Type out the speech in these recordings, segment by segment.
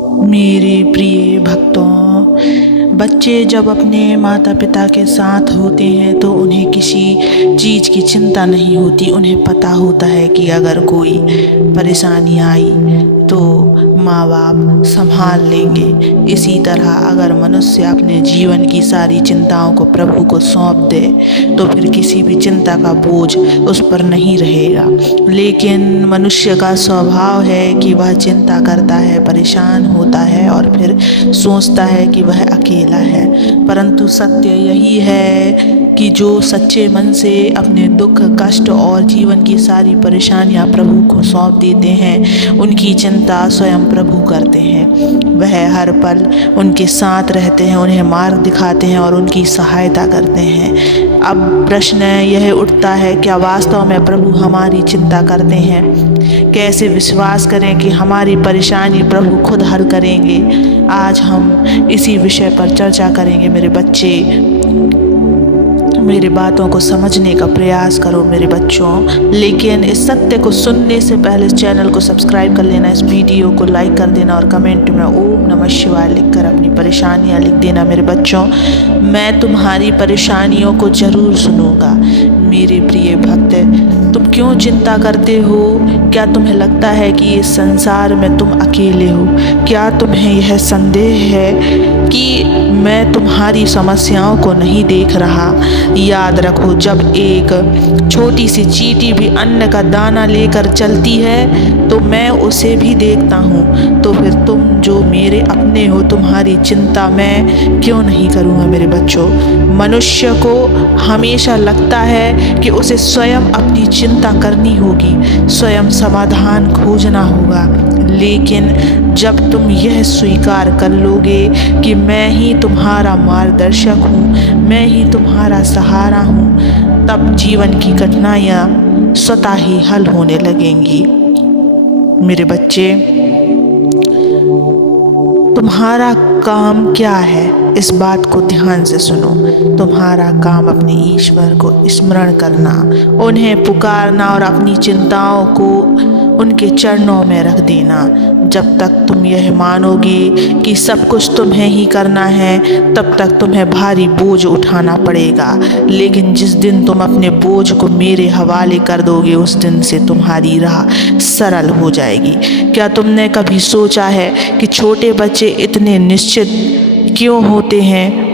मेरे प्रिय भक्तों, बच्चे जब अपने माता पिता के साथ होते हैं तो उन्हें किसी चीज़ की चिंता नहीं होती। उन्हें पता होता है कि अगर कोई परेशानी आई तो माँ बाप संभाल लेंगे। इसी तरह अगर मनुष्य अपने जीवन की सारी चिंताओं को प्रभु को सौंप दे तो फिर किसी भी चिंता का बोझ उस पर नहीं रहेगा। लेकिन मनुष्य का स्वभाव है कि वह चिंता करता है, परेशान होता है और फिर सोचता है कि वह अकेला है। परंतु सत्य यही है कि जो सच्चे मन से अपने दुख, कष्ट और जीवन की सारी परेशानियां प्रभु को सौंप देते हैं, उनकी चिंता स्वयं प्रभु करते हैं। वह हर पल उनके साथ रहते हैं, उन्हें मार्ग दिखाते हैं और उनकी सहायता करते हैं। अब प्रश्न यह उठता है, क्या वास्तव में प्रभु हमारी चिंता करते हैं? कैसे विश्वास करें कि हमारी परेशानी प्रभु खुद हल करेंगे? आज हम इसी विषय पर चर्चा करेंगे। मेरे बच्चे, मेरी बातों को समझने का प्रयास करो मेरे बच्चों। लेकिन इस सत्य को सुनने से पहले इस चैनल को सब्सक्राइब कर लेना, इस वीडियो को लाइक कर देना और कमेंट में ओम नमः शिवाय लिखकर अपनी परेशानियां लिख देना। मेरे बच्चों, मैं तुम्हारी परेशानियों को ज़रूर सुनूंगा। मेरे प्रिय भक्त, तुम क्यों चिंता करते हो? क्या तुम्हें लगता है कि इस संसार में तुम अकेले हो? क्या तुम्हें यह संदेह है कि मैं तुम्हारी समस्याओं को नहीं देख रहा? याद रखो, जब एक छोटी सी चींटी भी अन्न का दाना लेकर चलती है तो मैं उसे भी देखता हूँ। तो फिर तुम जो मेरे अपने हो, तुम्हारी चिंता मैं क्यों नहीं करूँगा? मेरे बच्चों, मनुष्य को हमेशा लगता है कि उसे स्वयं अपनी चिंता करनी होगी, स्वयं समाधान खोजना होगा। लेकिन जब तुम यह स्वीकार कर लोगे कि मैं ही तुम्हारा मार्गदर्शक हूँ, मैं ही तुम्हारा सहारा हूँ, तब जीवन की कठिनाइयाँ स्वतः ही हल होने लगेंगी। मेरे बच्चे, तुम्हारा काम क्या है? इस बात को ध्यान से सुनो। तुम्हारा काम अपने ईश्वर को स्मरण करना, उन्हें पुकारना और अपनी चिंताओं को उनके चरणों में रख देना। जब तक तुम यह मानोगे कि सब कुछ तुम्हें ही करना है, तब तक तुम्हें भारी बोझ उठाना पड़ेगा। लेकिन जिस दिन तुम अपने बोझ को मेरे हवाले कर दोगे, उस दिन से तुम्हारी राह सरल हो जाएगी। क्या तुमने कभी सोचा है कि छोटे बच्चे इतने निश्चित क्यों होते हैं?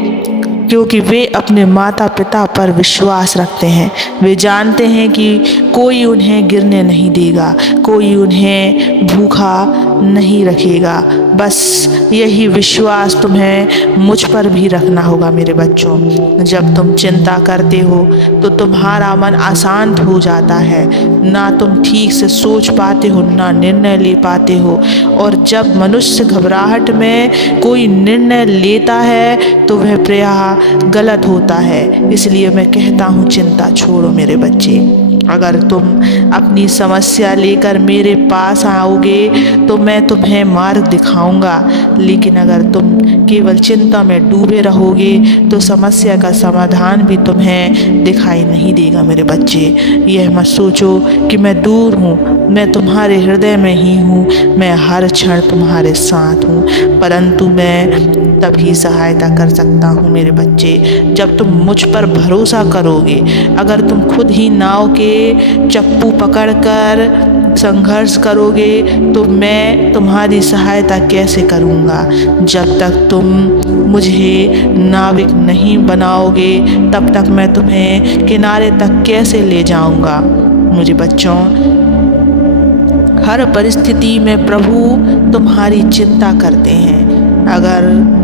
क्योंकि वे अपने माता पिता पर विश्वास रखते हैं। वे जानते हैं कि कोई उन्हें गिरने नहीं देगा, कोई उन्हें भूखा नहीं रखेगा। बस यही विश्वास तुम्हें मुझ पर भी रखना होगा। मेरे बच्चों, जब तुम चिंता करते हो तो तुम्हारा मन अशांत हो जाता है, ना तुम ठीक से सोच पाते हो, ना निर्णय ले पाते हो। और जब मनुष्य घबराहट में कोई निर्णय लेता है तो वह प्रायः गलत होता है। इसलिए मैं कहता हूँ, चिंता छोड़ो मेरे बच्चे। अगर तुम अपनी समस्या लेकर मेरे पास आओगे तो मैं तुम्हें मार्ग दिखाऊंगा। लेकिन अगर तुम केवल चिंता में डूबे रहोगे तो समस्या का समाधान भी तुम्हें दिखाई नहीं देगा। मेरे बच्चे, यह मत सोचो कि मैं दूर हूँ, मैं तुम्हारे हृदय में ही हूँ, मैं हर क्षण तुम्हारे साथ हूँ। परंतु मैं तभी सहायता कर सकता हूँ मेरे बच्चे, जब तुम मुझ पर भरोसा करोगे। अगर तुम खुद ही नाव के चप्पू पकड़कर संघर्ष करोगे तो मैं तुम्हारी सहायता कैसे करूँगा? जब तक तुम मुझे नाविक नहीं बनाओगे, तब तक मैं तुम्हें किनारे तक कैसे ले जाऊँगा? मेरे बच्चों, हर परिस्थिति में प्रभु तुम्हारी चिंता करते हैं। अगर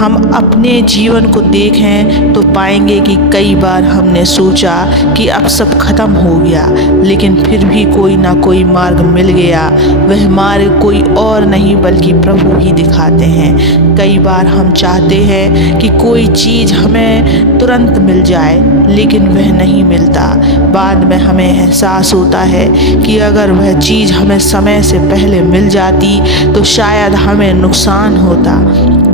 हम अपने जीवन को देखें तो पाएंगे कि कई बार हमने सोचा कि अब सब खत्म हो गया, लेकिन फिर भी कोई ना कोई मार्ग मिल गया। वह मार्ग कोई और नहीं बल्कि प्रभु ही दिखाते हैं। कई बार हम चाहते हैं कि कोई चीज़ हमें तुरंत मिल जाए, लेकिन वह नहीं मिलता। बाद में हमें एहसास होता है कि अगर वह चीज़ हमें समय से पहले मिल जाती तो शायद हमें नुकसान होता।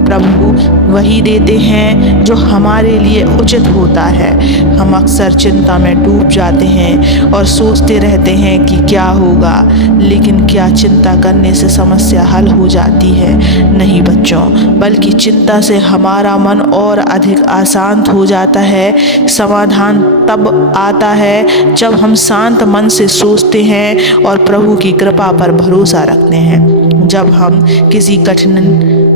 प्रभु वही देते हैं जो हमारे लिए उचित होता है। हम अक्सर चिंता में डूब जाते हैं और सोचते रहते हैं कि क्या होगा, लेकिन क्या चिंता करने से समस्या हल हो जाती है? नहीं बच्चों, बल्कि चिंता से हमारा मन और अधिक अशांत हो जाता है। समाधान तब आता है जब हम शांत मन से सोचते हैं और प्रभु की कृपा पर भरोसा रखते हैं। जब हम किसी कठिन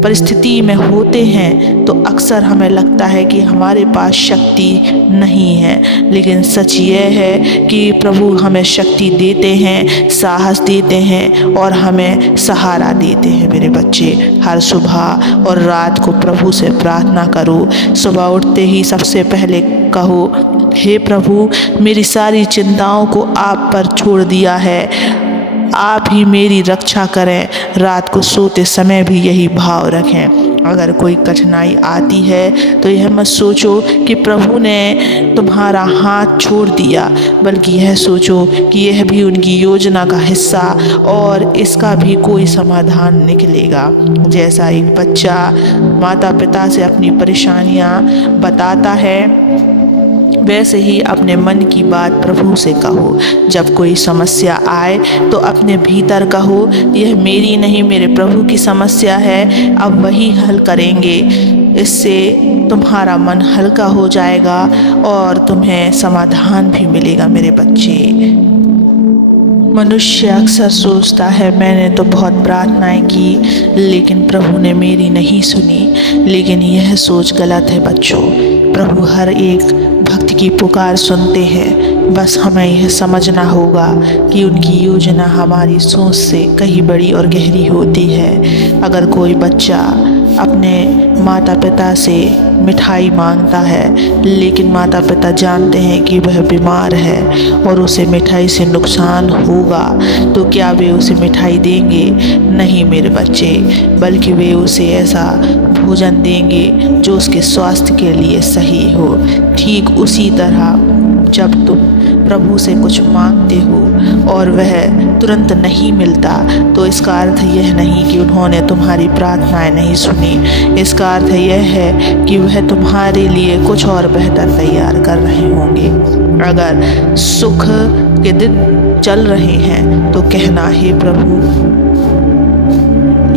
परिस्थिति में होते हैं तो अक्सर हमें लगता है कि हमारे पास शक्ति नहीं है, लेकिन सच यह है कि प्रभु हमें शक्ति देते हैं, साहस देते हैं और हमें सहारा देते हैं। मेरे बच्चे, हर सुबह और रात को प्रभु से प्रार्थना करो। सुबह उठते ही सबसे पहले कहो, हे प्रभु, मेरी सारी चिंताओं को आप पर छोड़ दिया है, आप ही मेरी रक्षा करें। रात को सोते समय भी यही भाव रखें। अगर कोई कठिनाई आती है तो यह मत सोचो कि प्रभु ने तुम्हारा हाथ छोड़ दिया, बल्कि यह सोचो कि यह भी उनकी योजना का हिस्सा और इसका भी कोई समाधान निकलेगा। जैसा एक बच्चा माता पिता से अपनी परेशानियां बताता है, वैसे ही अपने मन की बात प्रभु से कहो। जब कोई समस्या आए तो अपने भीतर कहो, यह मेरी नहीं, मेरे प्रभु की समस्या है, अब वही हल करेंगे। इससे तुम्हारा मन हल्का हो जाएगा और तुम्हें समाधान भी मिलेगा। मेरे बच्चे, मनुष्य अक्सर सोचता है मैंने तो बहुत प्रार्थनाएं की, लेकिन प्रभु ने मेरी नहीं सुनी। लेकिन यह सोच गलत है बच्चों। प्रभु हर एक भक्त की पुकार सुनते हैं। बस हमें यह समझना होगा कि उनकी योजना हमारी सोच से कहीं बड़ी और गहरी होती है। अगर कोई बच्चा अपने माता पिता से मिठाई मांगता है, लेकिन माता पिता जानते हैं कि वह बीमार है और उसे मिठाई से नुकसान होगा, तो क्या वे उसे मिठाई देंगे? नहीं मेरे बच्चे, बल्कि वे उसे ऐसा भोजन देंगे जो उसके स्वास्थ्य के लिए सही हो। ठीक उसी तरह जब तुम प्रभु से कुछ मांगते हो और वह तुरंत नहीं मिलता, तो इसका अर्थ यह नहीं कि उन्होंने तुम्हारी प्रार्थनाएं नहीं सुनी। इसका अर्थ यह है कि वह तुम्हारे लिए कुछ और बेहतर तैयार कर रहे होंगे। अगर सुख के दिन चल रहे हैं तो कहना, हे प्रभु,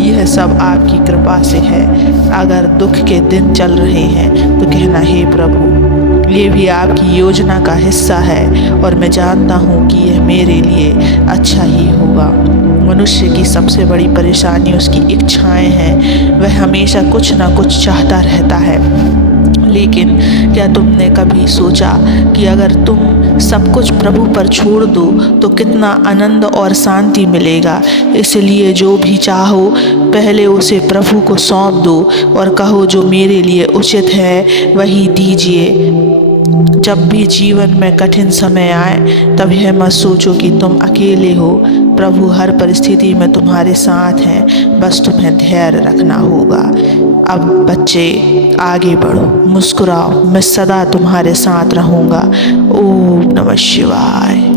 यह सब आपकी कृपा से है। अगर दुख के दिन चल रहे हैं तो कहना, हे प्रभु, ये भी आपकी योजना का हिस्सा है और मैं जानता हूँ कि यह मेरे लिए अच्छा ही होगा। मनुष्य की सबसे बड़ी परेशानी उसकी इच्छाएं हैं। वह हमेशा कुछ ना कुछ चाहता रहता है। लेकिन क्या तुमने कभी सोचा कि अगर तुम सब कुछ प्रभु पर छोड़ दो तो कितना आनंद और शांति मिलेगा? इसलिए जो भी चाहो पहले उसे प्रभु को सौंप दो और कहो, जो मेरे लिए उचित है वही दीजिए। जब भी जीवन में कठिन समय आए तब यह मत सोचो कि तुम अकेले हो। प्रभु हर परिस्थिति में तुम्हारे साथ हैं, बस तुम्हें धैर्य रखना होगा। अब बच्चे आगे बढ़ो, मुस्कुराओ, मैं सदा तुम्हारे साथ रहूँगा। ओम नमः शिवाय।